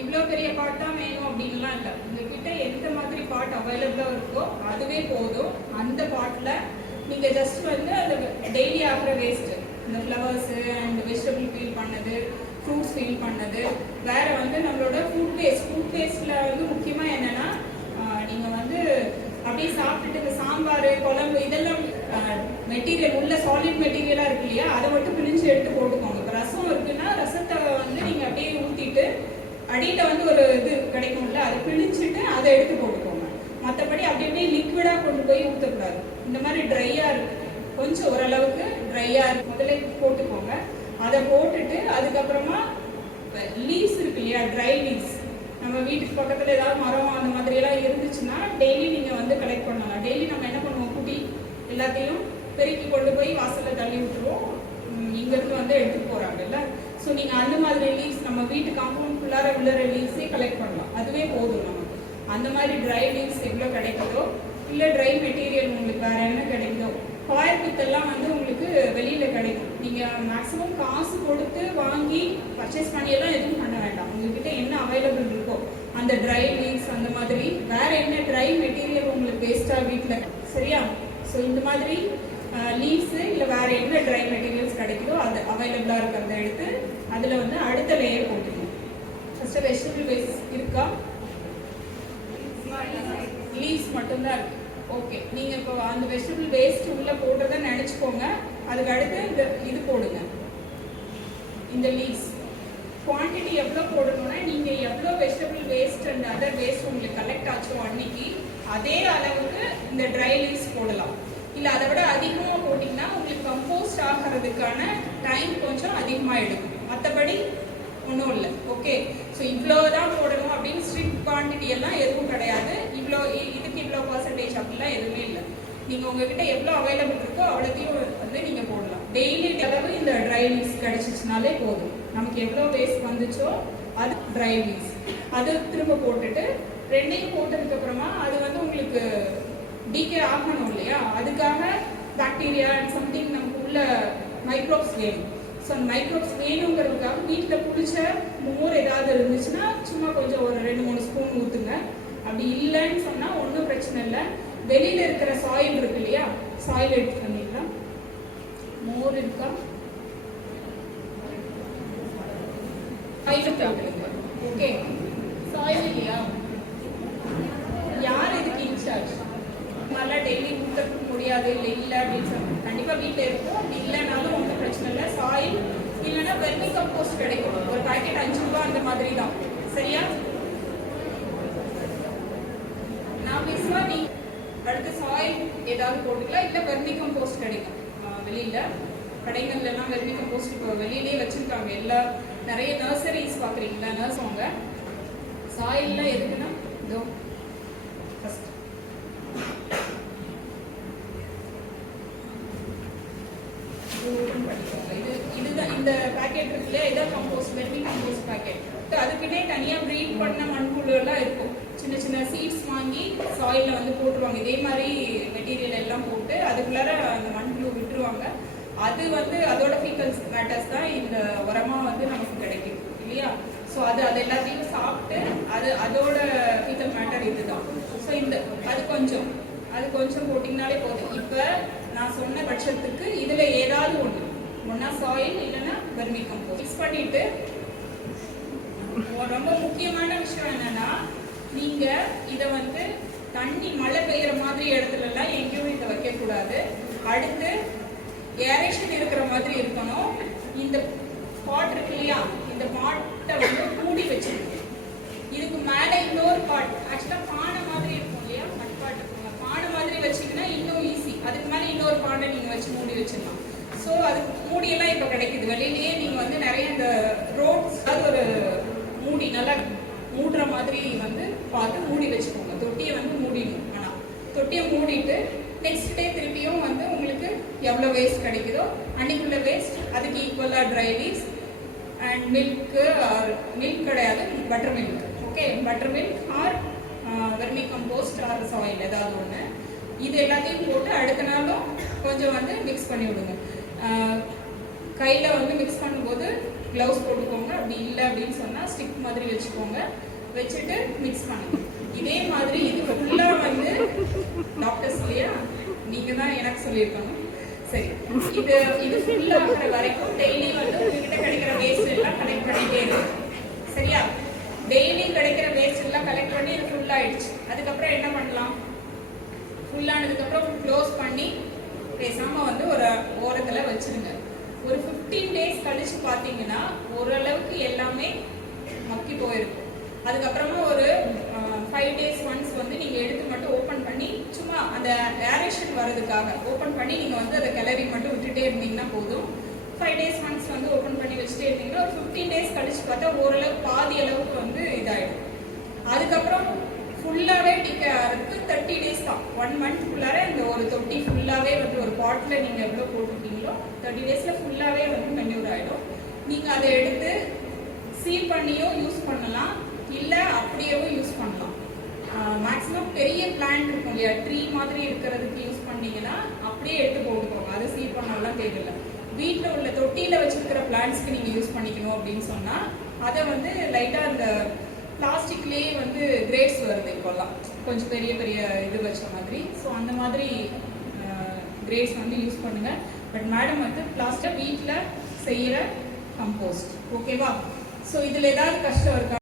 இவ்வளோ பெரிய பாட் தான் வேணும் அப்படின்லாம் இல்லை. உங்ககிட்ட எந்த மாதிரி பாட் அவைலபிளாக இருக்கோ அதுவே போதும். அந்த பாட்டில் நீங்கள் ஜஸ்ட் வந்து அந்த டெய்லி ஆகிற வேஸ்ட்டு, இந்த ஃப்ளவர்ஸு அண்ட் வெஜிடபிள் ஃபீல் பண்ணது, ஃப்ரூட்ஸ் ஃபீல் பண்ணது, வேறு வந்து நம்மளோட ஃபுட் வேஸ்ட்டில் வந்து முக்கியமாக என்னென்னா நீங்கள் வந்து அப்படியே சாப்பிட்டுட்டு இந்த சாம்பார் குழம்பு இதெல்லாம் மெட்டீரியல் உள்ள சாலிட் மெட்டீரியலாக இருக்கு இல்லையா, அதை மட்டும் பிழிஞ்சு எடுத்து போட்டுக்கோங்க. இப்போ ரசம் இருக்குன்னா ரசத்தை வந்து நீங்கள் அப்படியே ஊற்றிட்டு அடியில் வந்து ஒரு இது கிடைக்கும்ல, அதை பிழிஞ்சிட்டு அதை எடுத்து போட்டுக்கோங்க. மற்றபடி அப்படி அப்படியே லிக்விடாக கொண்டு போய் ஊற்றக்கூடாது. இந்த மாதிரி ட்ரையாக இருக்கு, கொஞ்சம் ஓரளவுக்கு ட்ரையாக இருக்கு முதல்ல போட்டுக்கோங்க. அதை போட்டுட்டு அதுக்கப்புறமா லீவ்ஸ் இருக்கு இல்லையா, ட்ரை லீவ்ஸ், நம்ம வீட்டுக்கு பக்கத்தில் ஏதாவது மரம் அந்த மாதிரியெல்லாம் இருந்துச்சுன்னா டெய்லி நீங்கள் வந்து கலெக்ட் பண்ணலாம். டெய்லி நம்ம என்ன பண்ணுவோம், குட்டி எல்லாத்தையும் பெருக்கி கொண்டு போய் வாசலில் தள்ளி விட்டுருவோம், இங்கேருந்து வந்து எடுத்துகிட்டு போகிறாங்கல்ல. ஸோ நீங்கள் அந்த மாதிரி லீவ்ஸ் நம்ம வீட்டு காம்பவுண்ட் ஃபுல்லாக விழுற லீவ்ஸே கலெக்ட் பண்ணலாம், அதுவே போதும் நமக்கு. அந்த மாதிரி ட்ரை லீவ்ஸ் எவ்வளோ கிடைக்குதோ, இல்லை ட்ரை மெட்டீரியல் உங்களுக்கு வேறு என்ன கிடைக்குதோ, காயர் பித்தெல்லாம் வந்து உங்களுக்கு வெளியில் கிடைக்கும். நீங்கள் மேக்ஸிமம் காசு கொடுத்து வாங்கி பர்ச்சேஸ் பண்ணியெல்லாம் எதுவும் பண்ண வேண்டாம். உங்ககிட்ட என்ன அவைலபிள் இருக்கோ அந்த ட்ரை லீவ்ஸ் அந்த மாதிரி வேறு என்ன ட்ரை மெட்டீரியல் உங்களுக்கு வேஸ்ட்டாக வீட்டில், சரியா? ஸோ இந்த மாதிரி லீவ்ஸு இல்லை வேறு என்ன ட்ரை மெட்டீரியல்ஸ் கிடைக்குதோ அது அவைலபிளாக இருக்கிறத எடுத்து அதில் வந்து அடுத்த லேயர் போட்டுக்கணும். ஃபஸ்ட்டு வெஜிடபிள் வேஸ்ட் இருக்கா, லீவ்ஸ் மட்டும்தான் இருக்குது. ஓகே, நீங்கள் இப்போ அந்த வெஜிடபிள் வேஸ்ட் உள்ளே போடுறத நினச்சிக்கோங்க. அதுக்கு அடுத்து இந்த இது போடுங்க, இந்த லீவ்ஸ். குவான்டிட்டி எவ்வளோ போடணும்னா நீங்கள் எவ்வளோ vegetable waste and other waste உங்களுக்கு கலெக்ட் ஆச்சோ அன்னைக்கு அதே அளவுக்கு இந்த ட்ரை லீவ்ஸ் போடலாம். இல்லை அதை விட அதிகமாக போட்டிங்கன்னா உங்களுக்கு கம்போஸ்ட் ஆகிறதுக்கான டைம் கொஞ்சம் அதிகமாக எடுக்கும். மற்றபடி ஒன்றும் இல்லை. ஓகே, ஸோ இவ்வளோ தான் போடணும் அப்படின்னு ஸ்ட்ரிக்ட் குவான்டிட்டி எல்லாம் எதுவும் கிடையாது. இவ்வளோ இதுக்கு இவ்வளோ பர்சன்டேஜ் அப்படிலாம் எதுவுமே இல்லை. நீங்கள் உங்ககிட்ட எவ்வளோ அவைலபிள் இருக்கோ அவ்வளோத்தையும் வந்து நீங்கள் போடலாம். டெய்லி அளவு இந்த ட்ரை லீவ்ஸ் கிடச்சிச்சினாலே போதும். நமக்கு எவ்வளோ வேஸ்ட் வந்துச்சோ அது ட்ரை லீவ்ஸ் அது திரும்ப போட்டுட்டு ரெண்டையும் போட்டதுக்கப்புறமா அது வந்து உங்களுக்கு டீகே ஆகணும் இல்லையா, அதுக்காக பாக்டீரியா அண்ட் சம்திங் நமக்கு உள்ள மைக்ரோப்ஸ் வேணும். ஸோ அந்த மைக்ரோப்ஸ் வேணுங்கிறதுக்காக வீட்டில் பிடிச்ச மோர் ஏதாவது இருந்துச்சுன்னா சும்மா கொஞ்சம் ஒரு 2-3 ஸ்பூன் ஊற்றுங்க. அப்படி இல்லைன்னு சொன்னால் ஒன்றும் பிரச்சனை இல்லை. வெளியில் இருக்கிற சாயில் இருக்கு இல்லையா, சாயில் எடுத்து பண்ணிடலாம். மோர் இருக்கா, சாயில் போட்டுருங்க. ஓகே, சாயில் இல்லையா, யார் இதுக்கு இன்சார்ஜ்? நல்லா டெய்லி ஊற்றுறதுக்கு முடியாது இல்லை அப்படின்னு சொன்னால் கண்டிப்பாக வீட்டில் இருக்கும். அப்படி இல்லைனாலும் ஒன்றும் பிரச்சனை இல்லை. சாயில் இல்லைன்னா வெர்மி கம்போஸ்ட் கிடைக்கும், ஒரு பேக்கெட் 5 ரூபா அந்த மாதிரி தான், சரியா? நான் பேசுவா நீ அடுத்து சாயில் ஏதாவது போட்டுக்கலாம். இல்லை வெர்மி கம்போஸ்ட் கிடைக்கும் வெளியில் கடைகள்லாம். வெர்மி கம்போஸ்ட் இப்போ வெளியிலே வச்சுருக்காங்க. எல்லா நிறைய நர்சரிஸ் பார்க்குறீங்களா, நர்ஸ் அவங்க சாயில்லாம் எதுக்குன்னா இதோ ஃபஸ்ட் இதுதான் இந்த பேக்கெட் இருக்கு இல்லையா, இதான் கம்போஸ்ட், வெர்மி கம்போஸ்ட் பேக்கெட். அதுக்குன்னே தனியாக ப்ரீட் பண்ண மண்புழு எல்லாம் இருக்கும். சின்ன சின்ன சீட்ஸ் வாங்கி சாயிலில் வந்து போட்டுருவாங்க. இதே மாதிரி மெட்டீரியல் எல்லாம் போட்டு அதுக்குள்ளார அந்த மண்புழு விட்டுருவாங்க. அது வந்து அதோட ஃபீக்கல்ஸ் மேட்டர்ஸ் தான் இந்த உரமாக வந்து நமக்கு கிடைக்கும் இல்லையா. ஸோ அது எல்லாத்தையும் சாப்பிட்டு அதோட ஃபீக்கல் மேட்டர் இதுதான். ஸோ அது கொஞ்சம் போட்டிங்கனாலே போதும். இப்போ நான் சொன்ன பட்சத்துக்கு இதில் ஏதாவது ஒன்றா சாயில் இல்லைன்னா வெர்மி கம்போஸ்ட் மிக்ஸ் பண்ணிவிட்டு, ரொம்ப முக்கியமான விஷயம் என்னன்னா நீங்கள் இதை வந்து தண்ணி மழை பெய்கிற மாதிரி இடத்துலலாம் எங்கேயும் இதை வைக்கக்கூடாது. அடுத்து ஏரேஷன் இருக்கிற மாதிரி இருக்கணும். இந்த பாட் இருக்கு இல்லையா, இந்த பாட்டை வந்து மூடி வச்சுருக்கு. இதுக்கு மேலே இன்னொரு பாட், ஆக்சுவலாக பானை மாதிரி இருக்கும் இல்லையா, மண்பாட்டு பானை மாதிரி வச்சிங்கன்னா இன்னும் ஈஸி. அதுக்கு மேலே இன்னொரு பானை நீங்கள் வச்சு மூடி வச்சிடலாம். ஸோ அதுக்கு மூடியெல்லாம் இப்போ கிடைக்குது வெளியிலேயே. நீங்கள் வந்து நிறைய இந்த ரோட்ஸ் அது ஒரு மூடி நல்லா மூடுற மாதிரி வந்து பார்த்து மூடி வச்சுக்கோங்க. தொட்டியை வந்து மூடிடணும். ஆனால் தொட்டியை மூடிட்டு நெக்ஸ்ட் டே திருப்பியும் வந்து உங்களுக்கு எவ்வளோ வேஸ்ட் கிடைக்குதோ அன்னைக்குள்ள வேஸ்ட் அதுக்கு ஈக்குவலாக dry leaves and milk or milk கிடையாது, butter milk. Okay, butter milk or vermicompost or soil ஏதாவது ஒன்று. இது எல்லாத்தையும் போட்டு அடுத்த நாளும் கொஞ்சம் வந்து மிக்ஸ் பண்ணி விடுங்க. கையில் வந்து மிக்ஸ் பண்ணும்போது க்ளவுஸ் போட்டுக்கோங்க. அப்படி இல்லை அப்படின்னு சொன்னால் ஸ்டிக் மாதிரி வச்சுக்கோங்க. வச்சுட்டு மிக்ஸ் பண்ணுங்க. இதே மாதிரி இது ஃபுல்லாக வந்து டாக்டர்ஸ் இல்லையா, நீங்கள் தான் எனக்கு சொல்லியிருக்கணும். சரி, இது ஃபுல்லாக ஆகிற வரைக்கும் டெய்லி வந்து உங்ககிட்ட கிடைக்கிற வேஸ்ட் எல்லாம் கலெக்ட் பண்ணிட்டே இருக்கு. சரியா? டெய்லி கிடைக்கிற வேஸ்ட் எல்லாம் கலெக்ட் பண்ணி இது ஃபுல்லாகிடுச்சு. அதுக்கப்புறம் என்ன பண்ணலாம்? ஃபுல்லானதுக்கப்புறம் க்ளோஸ் பண்ணி பேசாமல் வந்து ஒரு ஓரத்தில் வச்சுருங்க. ஒரு 15 டேஸ் கழிச்சு பார்த்தீங்கன்னா ஓரளவுக்கு எல்லாமே மக்கி போயிருக்கும். அதுக்கப்புறமா ஒரு 5 டேஸ் ஒன்ஸ் வந்து நீங்கள் எடுத்து மட்டும் ஓப்பன் பண்ணி சும்மா அந்த ஏரேஷன் வர்றதுக்காக ஓப்பன் பண்ணி நீங்கள் வந்து அதை கிளறி மட்டும் விட்டுட்டே இருந்தீங்கன்னா போதும். 5 டேஸ் ஒன்ஸ் வந்து ஓப்பன் பண்ணி வச்சுட்டே இருந்தீங்கன்னா ஒரு 15 டேஸ் கழிச்சு பார்த்தா ஓரளவுக்கு பாதி அளவுக்கு வந்து இதாகிடும். அதுக்கப்புறம் ஃபுல்லாகவே டிக்க ஆகிறதுக்கு 30 டேஸ் தான். 1 மந்த்க்குள்ளார இந்த ஒரு தொட்டி ஃபுல்லாகவே வந்து ஒரு பாட்டில் நீங்கள் எவ்வளோ போட்டுருக்கீங்களோ 30 டேஸில் ஃபுல்லாகவே வந்து மென்யூர் ஆகிடும். நீங்கள் அதை எடுத்து சீல் பண்ணியும் யூஸ் பண்ணலாம், இல்லை அப்படியேவும் யூஸ் பண்ணலாம். மேக்ஸிமம் பெரிய பிளான்ட் இருக்கும் இல்லையா, ட்ரீ மாதிரி இருக்கிறதுக்கு யூஸ் பண்ணீங்கன்னா அப்படியே எடுத்து போட்டுக்கோங்க. அதை சீல் பண்ணலாம் தேவையில்லை. வீட்டில் உள்ள தொட்டியில் வச்சுருக்கிற பிளான்ட்ஸ்க்கு நீங்கள் யூஸ் பண்ணிக்கணும் அப்படின்னு சொன்னால் அதை வந்து லைட்டாக அந்த பிளாஸ்டிக்லேயே வந்து கிரேட்ஸ் வருது இப்போல்லாம், கொஞ்சம் பெரிய பெரிய இது வச்ச மாதிரி. ஸோ அந்த மாதிரி கிரேட்ஸ் வந்து யூஸ் பண்ணுங்கள். பட் மேடம் வந்து பிளாஸ்டிக் வீட்டில் செய்கிற கம்போஸ்ட். ஓகேவா? ஸோ இதில் ஏதாவது கஷ்டம் இருக்கா?